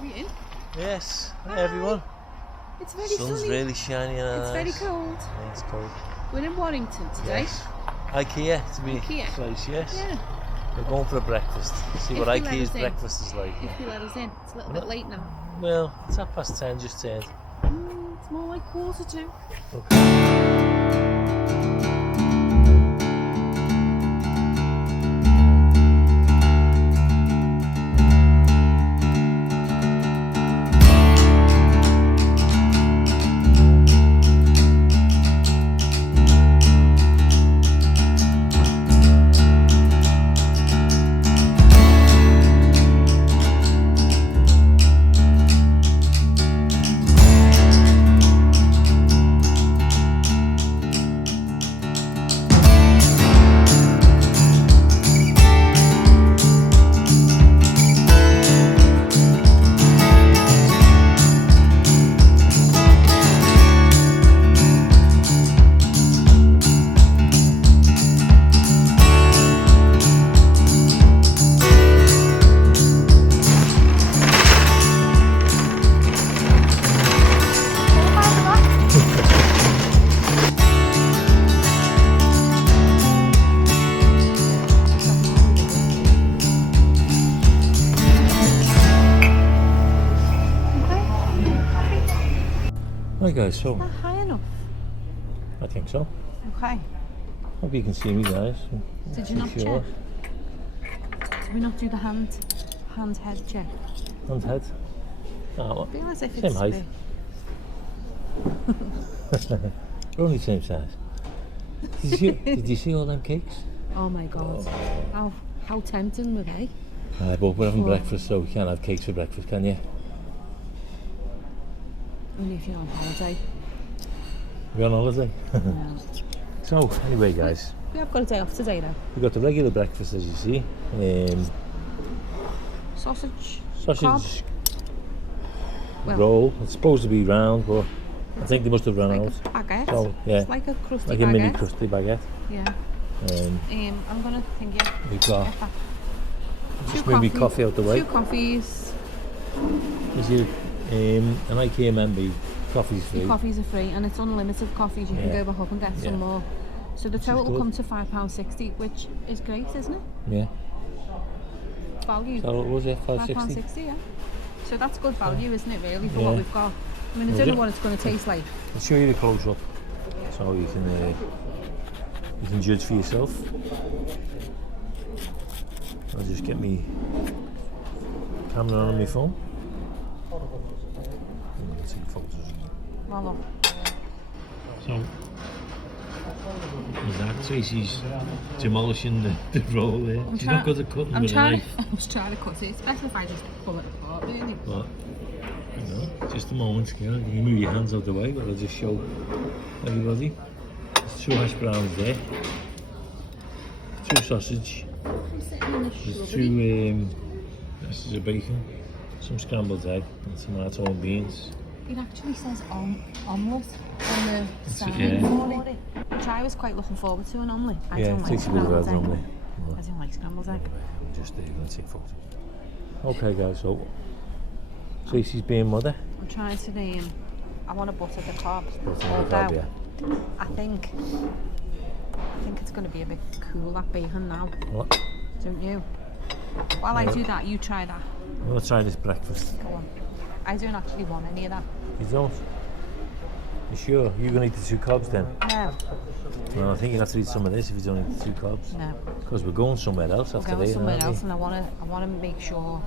Are we in? Yes. Hi everyone. It's very Sun's sunny. really shining and It's very cold. Yeah, it's cold. We're in Warrington today. Yes. IKEA to be IKEA. precise, yes. Yeah. We're going for a breakfast. See If what you let IKEA's us in. breakfast is like. If you let us in. It's a little bit late now. Well, it's 10:30, just turned. It's more like 1:45. Okay. Hi guys, so Not high enough. I think so. Okay. Hope you can see me, guys. Did you not check? Did we not do the hand head check? Hand head. Oh, I well, feel as if same it's height. We're only same size. Did you see all them cakes? Oh my god. How tempting were they? But we're having breakfast, so we can't have cakes for breakfast, can you? Only if you're on holiday. We're on holiday. No. So, anyway, guys, We have got a day off today though. we got the regular breakfast, as you see. Sausage. Sausage Well, roll. It's supposed to be round, but I think they must have run like out. a baguette. So, yeah, It's like a crusty like baguette. a mini crusty baguette. Yeah. I'm gonna think We've got get that. just maybe coffee out the way. 2 coffees. Is you an IKEA member? Coffee's free. The coffees are free and it's unlimited coffees. You can Yeah. go back up and get Yeah. some more. So the Which is total will good. come to £5.60, which is great, isn't it? Yeah. Value. So what was it? £5.60? £5.60, yeah. So that's good value, isn't it, really, for Yeah. what we've got? I mean, I Is don't know it? what it's going to taste like. I'll show you the close up, so you can judge for yourself. I'll just get me camera on my phone. Let's take photos. Well, look. So, is that Tracy's demolishing the roll there? She's not good at cutting with a knife. I was trying to cut it, especially if I just pull it apart, really. But, just a moment, you can move your hands out the way, but I'll just show everybody. There's 2 hash browns there, 2 sausage, I'm sitting in the there's shrubbery. 2 pieces of bacon, some scrambled egg, and tomato and beans. It actually says omelette on the sign yeah. for it, which I was quite looking forward to an omelette. I don't like takes a bit of scrambled egg. normally. I don't like scrambled egg. Just gonna take photos. Okay, guys, so Tracy's being mother. I'm trying to I want to butter the carbs. Butter the Although cob, yeah. I think it's going to be a bit cool, that bacon now, What? don't you? While I do that, you try that. I'm gonna try this breakfast. Go on. I don't actually want any of that. You don't? You sure? You're gonna eat the 2 cobs then? No. Well, I think you have to eat some of this if you don't eat the 2 cobs. No. Because we're going somewhere else We're after going that. somewhere else, and I want to make sure.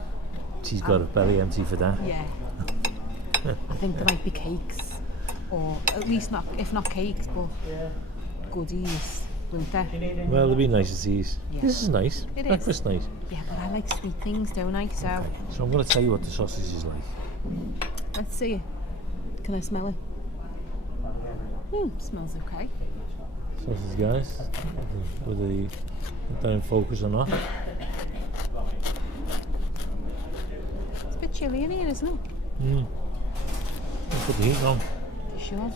She's got her belly empty for that. Yeah. I think there might be cakes, or at least not, if not cakes, but goodies, won't there? Well, they'll be nice as these. Yeah. This is nice. It is. Breakfast nice. Yeah, but I like sweet things, don't I? So Okay. So I'm going to tell you what the sausage is like. let's see it. Can I smell it? Smells okay. Sausage, guys. Whether you get that in focus or not. It's a bit chilly in here, isn't it? Put the heat on. You sure?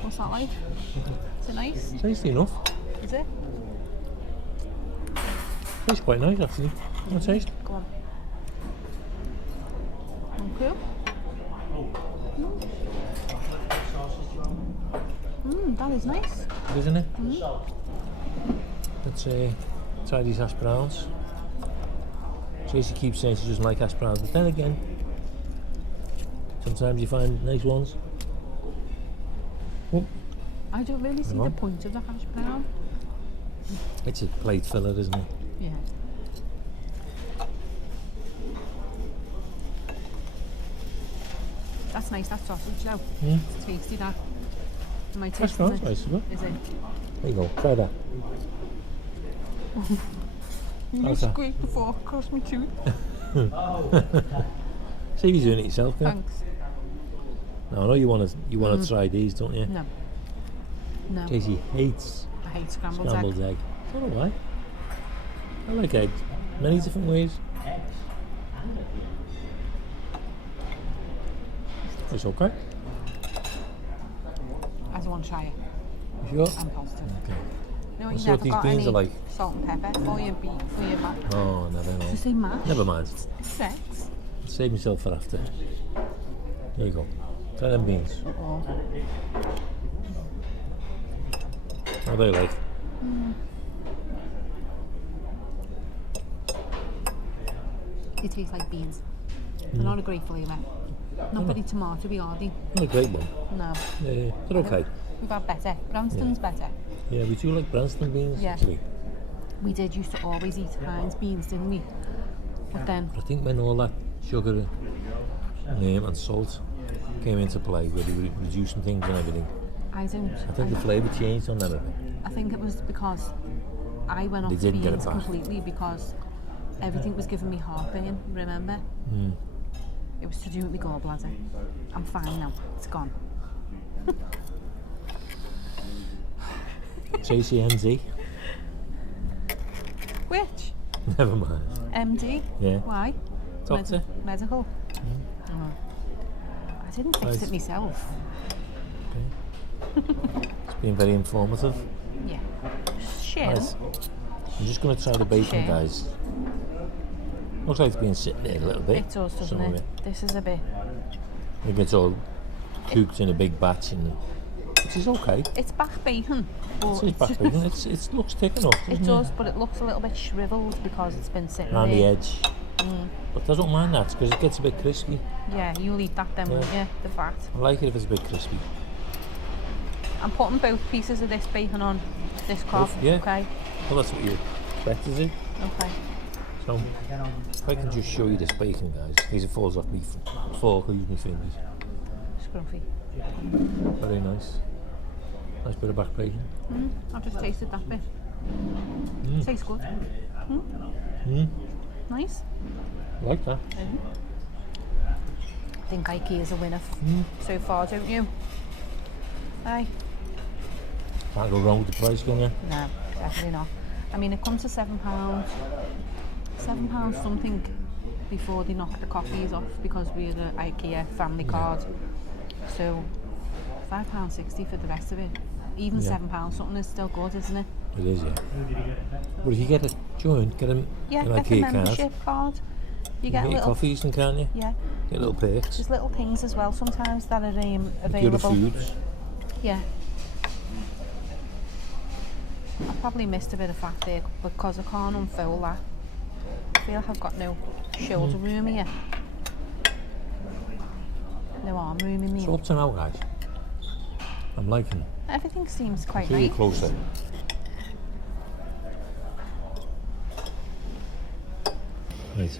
What's that like? Is it nice? Tasty enough. Is it? Tastes quite nice actually. Want to taste? Go on. Cool. That is nice. Isn't it? Let's try these hash browns. Tracy keeps saying she doesn't like hash browns, but then again, sometimes you find nice ones. Oh, I don't really see the point of the hash brown. it's a plate filler, isn't it? Yeah. That's nice, that sausage though. It's tasty, that. Am I Hash tasting browns, it? nice, isn't it? Is it? There you go, try that. You How's that? scrape the fork across my tooth. See if you're doing it yourself, girl. Thanks. No, I know you want to try these, don't you? No. No. Tracy hates I hate scrambled scrambled egg. I don't know why. I like eggs, many different ways. It's okay. I don't want to try it. You sure? I'm positive. Okay. You know what, Let's you see what never these got beans any are like. salt and pepper for your beef, for your mash. Oh, never know. Did you say mash? Never mind. Sex? Save myself for after. There you go. Try them beans. Uh-oh. What do they like? They taste like beans. They're not a great flavour. Not very tomatoey, are they? Not a great one. No. Yeah, they're okay. We've had better. Branston's better. Yeah, we do like Branston beans, Yeah. actually. We did used to always eat Heinz beans, didn't we? But then, I think when all that sugar and salt came into play, where they were reducing things and everything, I don't. I think the flavour changed on that. I think it was because I went off They didn't get it beans back. completely because everything was giving me heartburn, remember? It was to do with my gallbladder. I'm fine now. It's gone. Tracy MD. Which? Never mind. MD? Yeah. Why? Doctor. Medical? Oh. I didn't fix Right. it myself. It's been very informative. Yeah. Share. Right. I'm just going to try the bacon, Share. guys. Looks like it's been sitting there a little bit. It does, doesn't Some of it? This is a bit... Maybe it's all cooked in a big batch, which is okay. It's back bacon. But It's back bacon. It looks thick enough, It doesn't does, but it looks a little bit shriveled because it's been sitting Around the there. edge. But I don't mind that because it gets a bit crispy. Yeah, you'll eat that then, won't you? The fat. I like it if it's a bit crispy. I'm putting both pieces of this bacon on this cob, yeah. okay? Well, that's what you expect to do. Okay. So, if I can just show you this bacon, guys, in case it falls off me fork or use my fingers. Scruffy. Very nice. Nice bit of back bacon. I've just tasted that bit. Tastes good. Nice. I like that. I think IKEA's a winner so far, don't you? Aye. Can't go wrong with the price, can you? No, definitely not. I mean, it comes to £7. £7 something before they knock the coffees off because we're the IKEA family card. So £5.60 for the rest of it. Even £7 something is still good, isn't it? It is, yeah. But if you get a joint, get an Yeah, get the IKEA card. membership card. You get Get a your little, coffees and can't you? yeah. Get little perks. There's little things as well sometimes that are Your available. foods. Yeah. I probably missed a bit of fat there because I can't unfold that. I feel like I've got no shoulder room here. No arm room in It's me. up to now, guys. I'm liking it. Everything seems quite Show you nice. closer. Right.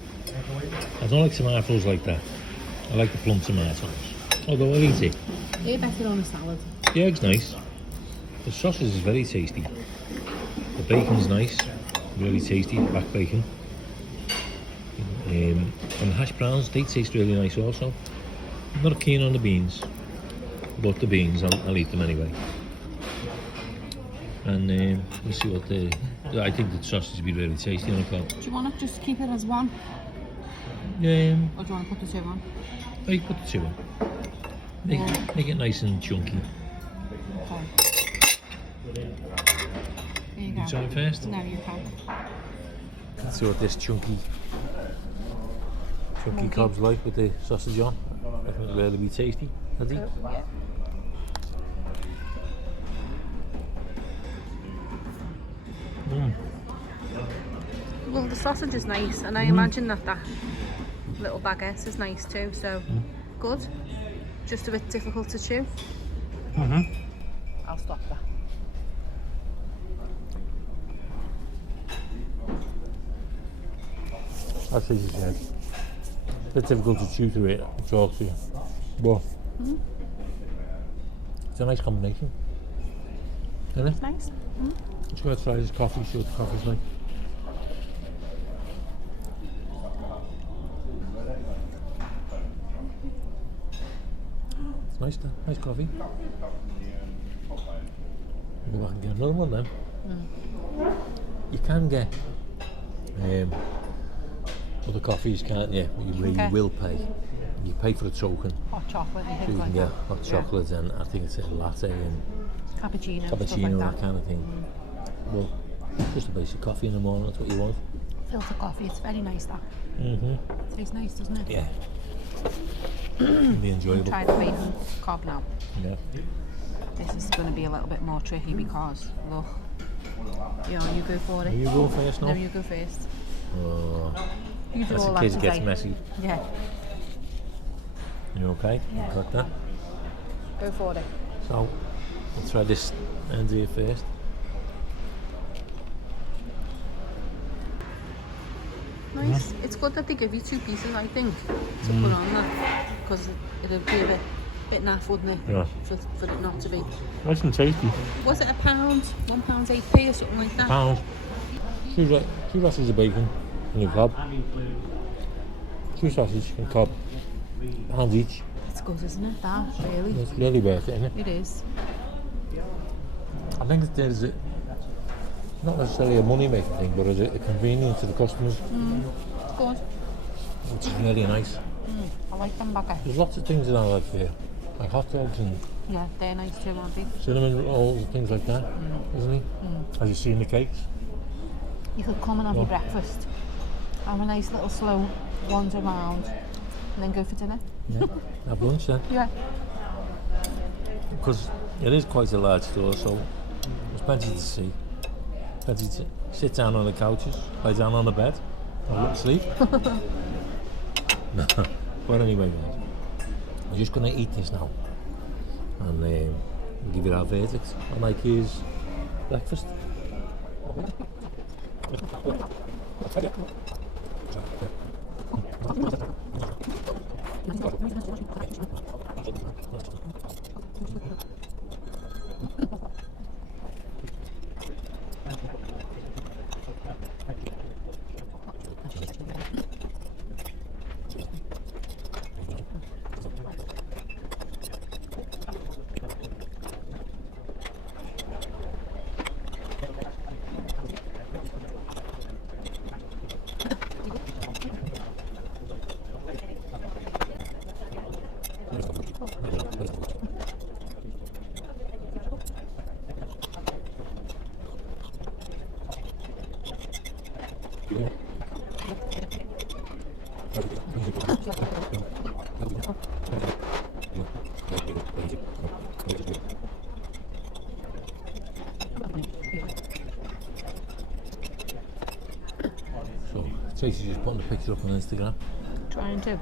I don't like tomatoes like that. I like the plum tomatoes. Although I'll eat it. They're better on a salad. The egg's nice. The sausage is very tasty. The bacon's nice. Really tasty, the back bacon. And the hash browns, they taste really nice also. I'm not keen on the beans. But the beans, I'll eat them anyway. And let's see what I think the sausage will be really tasty on a cob. Do you want to just keep it as one? Or do you want to put the two on? I put the two on. Make it nice and chunky. Okay. There you go. You try it first? No, you can. Let's see what this chunky chunky Monkey. cobs like with the sausage on. I think it'll really be tasty. Has he? Yeah. Well, the sausage is nice, and I imagine that little baguette is nice too, so good. Just a bit difficult to chew. I'll stop that. That's what you said. It's a bit difficult to chew through it and talk to you. But it's a nice combination. Isn't it? It's nice. Just going to try this coffee, see what the coffee's like. It's nice, then. Nice coffee. Go back and get another one then. You can get other coffees, can't you? Where you will pay. You pay for a token. Hot chocolate and So things you can like get that. hot chocolate and I think it's a latte and Cappuccino, stuff cappuccino, like that kind of thing. Well, just a basic coffee in the morning, that's what you want. Filter coffee, it's very nice that. Tastes nice, doesn't it? Yeah. Be enjoyable. Try the bacon cob now. Yeah. This is going to be a little bit more tricky because, look. Yeah, you go for it. Are you going first now? No, you go first. Oh, You do as all a that kid today. gets messy. Yeah, You okay? Yeah. You got that? go for it. So, let's try this end here first. Nice. It's good that they give you 2 pieces, I think, to put on that. Because it'd be a bit naff, wouldn't it? Yeah. For it not to be. Nice and tasty. Was it £1? £1.8p or something like that? Pound. Two glasses of bacon and a cob. 2 sausage and cob. £1 each. It's good, isn't it? That, really. It's really worth it, isn't it? It is. I think there's not necessarily a money making thing, but as a convenience to the customers, Good. which is really nice. I like them baguettes. There's lots of things that I like here, like hot dogs and Yeah, they're nice too, aren't they? cinnamon rolls and things like that, isn't he? As you see in the cakes. You could come and have your breakfast, have a nice little slow wander around, and then go for dinner. Yeah. Have lunch then, Yeah. because it is quite a large store, so there's plenty to see. Plenty to sit down on the couches, lie down on the bed, have a little sleep. But anyway, guys, I'm just going to eat this now and we'll give it our verdict on IKEA's breakfast. So Tracy's just putting the picture up on Instagram. Trying to.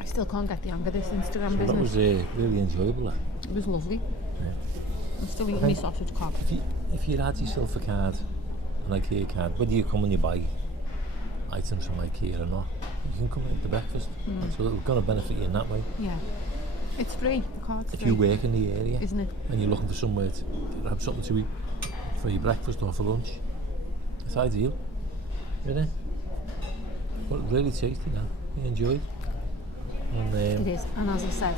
I still can't get the hang of this Instagram That was business. really enjoyable. That. It was lovely. Yeah. I'm still eating my sausage cob. If you had yourself a card, an IKEA card, whether you come and you buy items from IKEA or not, you can come into breakfast. So it's going to benefit you in that way. Yeah. It's free. The card's If free. you work in the area Isn't it? and you're looking for somewhere to grab something to eat for your breakfast or for lunch, it's ideal, isn't it? But really tasty now. You enjoyed. And It is. And as I said,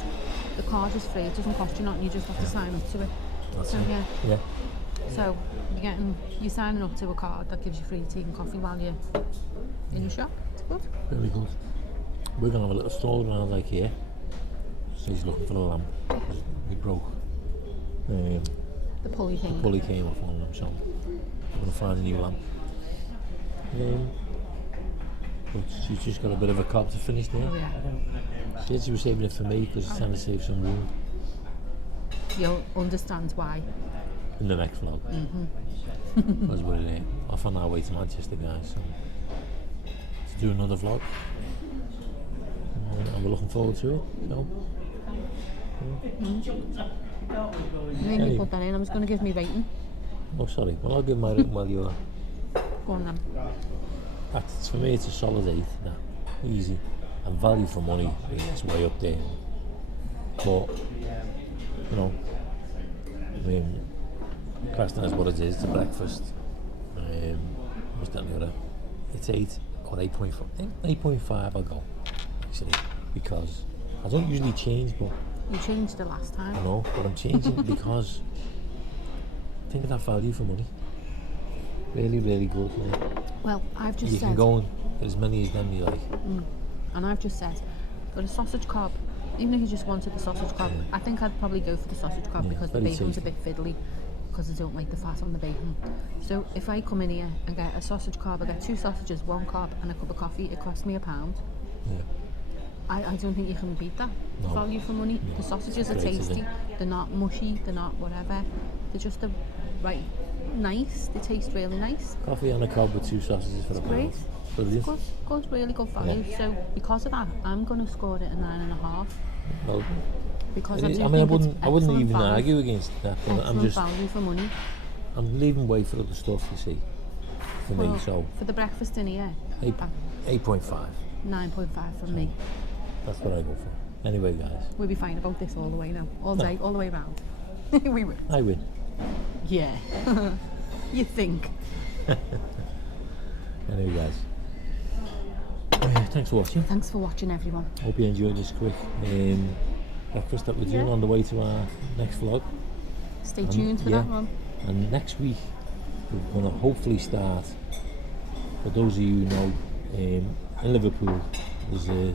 the card is free. It doesn't cost you nothing. You just have to sign up to it. that's So it. yeah. Yeah. So you're signing up to a card that gives you free tea and coffee while you're in the shop. It's good. Very good. We're going to have a little stroll around IKEA. So he's looking for a lamp. He broke. The pulley thing. Pulley came off on them, so we're going to find a new lamp. But she's just got a bit of a cob to finish there. Oh, yeah. She said she was saving it for me because she's trying to save some room You'll understand why. in the next vlog. Because we're off on our way to Manchester, guys. So to do another vlog. And we're looking forward to it. So, Made me put that in. I was going to give me rating. oh, sorry. Well, I'll give my rating while you're. Go on then. For me, it's a solid 8. Nah, easy. And value for money, it's way up there. But, you know, I mean, class is what it is. It's a breakfast. What's that the other? It's 8 or 8.5. 8.5 I'll go, actually, because I don't usually change, but You changed it last time. I know, but I'm changing because I think of that value for money. Really, really good, man. Well, I've just You said... can go and get as many as them you like. And I've just said, got a sausage cob. Even if you just wanted the sausage cob, I think I'd probably go for the sausage cob because the very bacon's tasty. a bit fiddly because I don't like the fat on the bacon. So if I come in here and get a sausage cob, I get 2 sausages, 1 cob and a cup of coffee, it costs me £1. Yeah. I don't think you can beat that. No. Value for money. No. The sausages are It's great, isn't tasty. it? They're not mushy, they're not whatever. They're just nice. They taste really nice. Coffee on a cob with 2 sausages for a Great. pound. Brilliant. Good, really good value. Yeah. So because of that, I'm going to score it a 9.5. Well, Because it I is- do I mean, I think wouldn't it's excellent even value. argue against that. But I'm Excellent just, value for money. I'm leaving way for other stuff, you see, for me. Well, So for the breakfast in here, 8.5. 9.5 from me. That's what I go for. Anyway, guys, We'll be fine about this all the way now. All day, all the way round. We will. I win. Yeah. You think. Anyway, guys, thanks for watching. Thanks for watching, everyone. Hope you enjoyed this quick breakfast that we're doing Yeah. on the way to our next vlog. Stay tuned for yeah. that one. And next week, we're going to hopefully start, for those of you who know, in Liverpool, there's a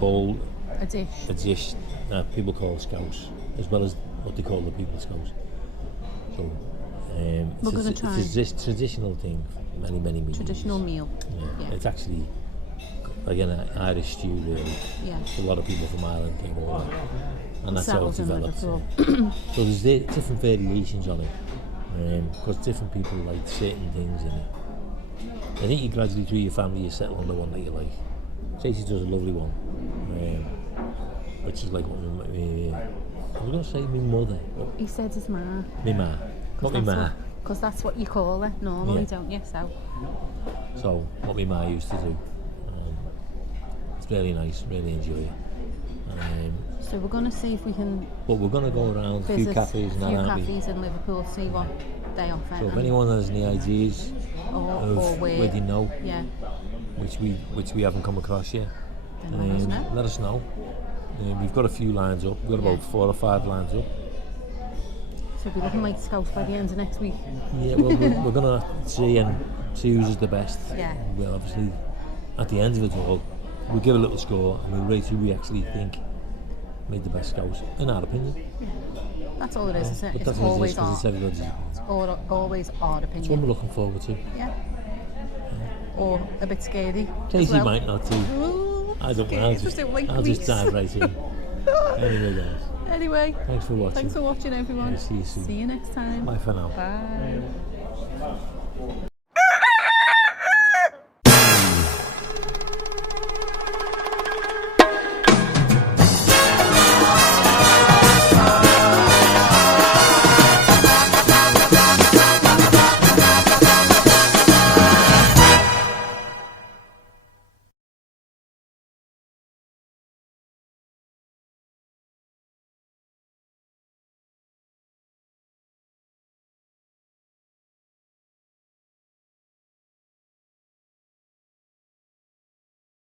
bowl, A dish. a dish that people call scouse, as well as what they call the people scouse. So, We're gonna try. it's this traditional thing for many, many years. Traditional meal. Yeah. Yeah. It's actually, again, an Irish stew, really. Yeah. A lot of people from Ireland came over, and that's how it Settled in developed. Liverpool. So there's different variations on it, because different people like certain things in it. I think you gradually through your family you settle on the one that you like. Tracy does a lovely one, which is like what I was going to say my mother, He said his ma. my ma, not my ma. Because that's what you call her normally, Yeah. don't you? So what my ma used to do. It's really nice, really enjoy it. So we're going to see if we can But we're going to go around a few visit cafes and a that, few aren't we? cafes in Liverpool, see what they offer. So if and- anyone has any ideas or of where they know, Yeah. which we haven't come across yet, Then let us know. let us know. We've got a few lines up. We've got Yeah. about 4 or 5 lines up. So we'll be looking like scouts by the end of next week. Yeah, well, we're going to see who's is the best. Yeah. Well, obviously, at the end of it all, we'll give a little score and we'll rate who we actually think made the best scouts, in our opinion. That's all it is, isn't it? But It's that's what it is, always 'cause it's our, everybody's opinion. always our That's what opinion. we're looking forward to. Yeah. Or a bit scary. as Tracy well. might not too. Ooh, I don't scary, know. especially I'll just dive right in. Anyway, guys, Anyway, thanks for watching. thanks for watching, everyone. Yeah, see you soon. See you next time. Bye for now. Bye.